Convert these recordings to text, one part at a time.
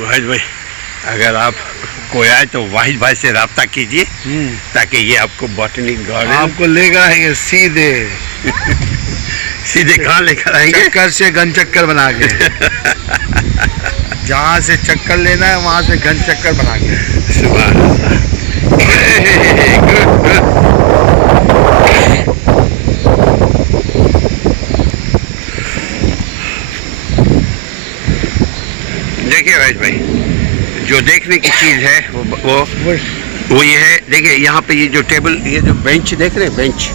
वाहिद भाई, अगर आप कोई आए तो वाहिद भाई से रब्ता कीजिए ताकि ये आपको बॉटनिक गार्डन आपको लेकर आएंगे सीधे सीधे कहाँ लेकर आएंगे? चक्कर से घन चक्कर बना के जहाँ से चक्कर लेना है वहाँ से घन चक्कर बना के। सुभान अल्लाह। देखिए वाहिद भाई, जो देखने की चीज़ है वो ये है। देखिए यहाँ पे ये जो टेबल, ये जो बेंच देख रहे हैं, बेंच,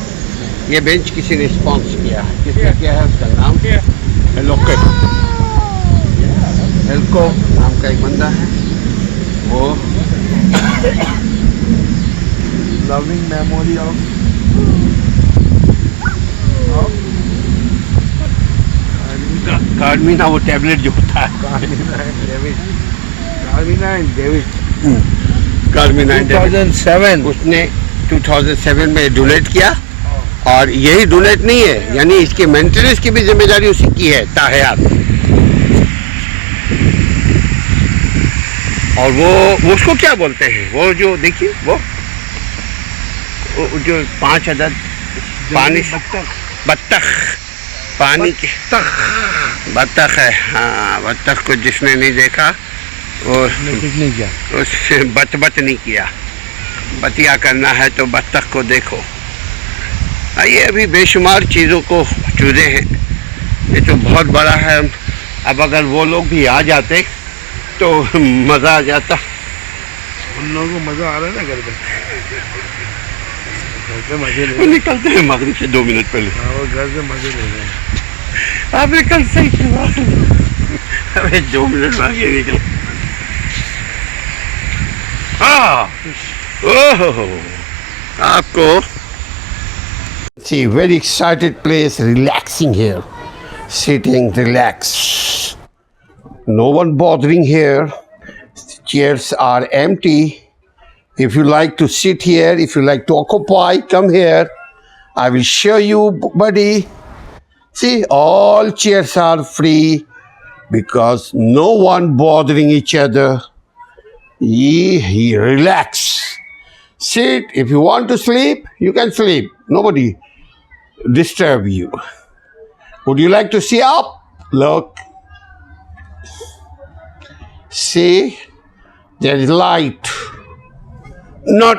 ये बेंच किसी ने स्पॉन्स किया है। किसने किया है उसका नाम? हेल्को नाम का एक बंदा है, वो लविंग मेमोरी ऑफ कार्मिना, वो टैबलेट जो होता है, कार्मिना एंड डेविड 2007 उसने 2007 में डोनेट किया। और यही डोनेट नहीं है, यानी इसके मेंटेनेंस की भी जिम्मेदारी उसी की है ताहयात। और वो उसको क्या बोलते हैं, वो जो देखिए वो जो 5 अदद पानी बत्तख, पानी के बत्तख है। हाँ, बत्तख को जिसने नहीं देखा वो नहीं किया, उससे बत नहीं किया। बतिया करना है तो बत्तख को देखो। ये अभी बेशुमार चीज़ों को चूजे हैं, ये तो बहुत बड़ा है। अब अगर वो लोग भी आ जाते तो मज़ा आ जाता। उन लोगों को मज़ा आ रहा है ना घर से मजे ले। वो निकलते हैं मगरिब से 2 मिनट पहले। हाँ, वो घर से मजे ले रहे हैं। आपने कल सही किया, अबे 2 मिनट आगे निकले। हाँ, ओहो, आपको see, very excited place, relaxing here, sitting, relax, no one bothering here, chairs are empty. If you like to sit here, if you like to occupy, come here, I will show you, buddy. See, all chairs are free because no one bothering each other. Relax, sit. If you want to sleep, you can sleep, nobody disturb you. Would you like to see up? Look, see, there is light, not